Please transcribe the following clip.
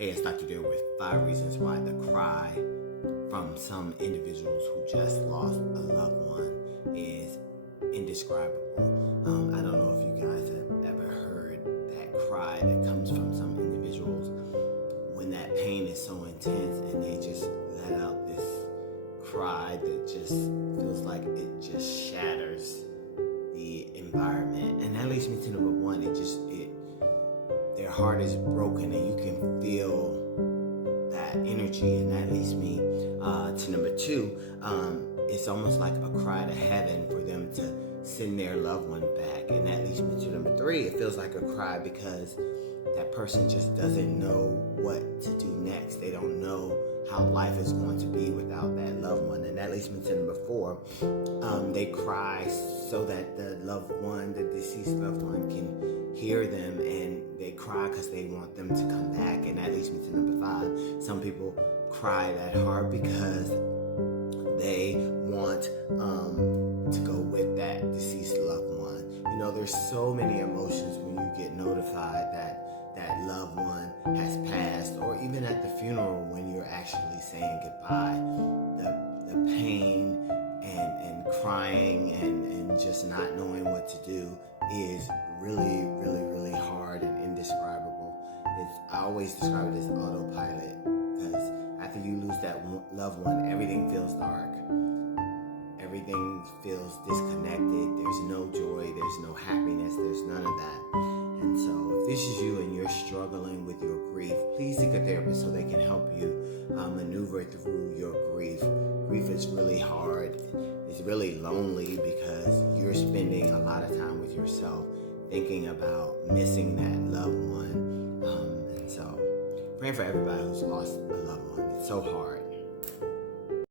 Hey, it's Dr. Deal with 5 reasons why the cry from some individuals who just lost a loved one is indescribable. I don't know if you guys have ever heard that cry that comes from some individuals when that pain is so intense and they just let out this cry that just feels like it just shatters the environment. And that leads me to number one. Their heart is broken and you can feel that energy, and that leads me to number two. It's almost like a cry to heaven for them to send their loved one back, and that leads me to number three. It feels like a cry because that person just doesn't know what to do next. They don't know how life is going to be without that loved one, and that leads me to number four. They cry so that the deceased loved one can hear them, and they cry because they want them to come back, and that leads me to number five. Some people cry that hard because they want to go with that deceased loved one. You know, there's so many emotions when you get notified that that loved one has passed, or even at the funeral when you're actually saying goodbye. The pain and crying and just not knowing what to do is really, really, really hard and indescribable. I always describe it as autopilot, because after you lose that loved one, everything feels dark. Everything feels disconnected. There's no joy, there's no happiness, there's none of that. And so if this is you and you're struggling with your grief, please seek a therapist so they can help you maneuver through your grief. Grief is really hard. It's really lonely because you're spending a lot of time with yourself thinking about missing that loved one. And so praying for everybody who's lost a loved one. It's so hard.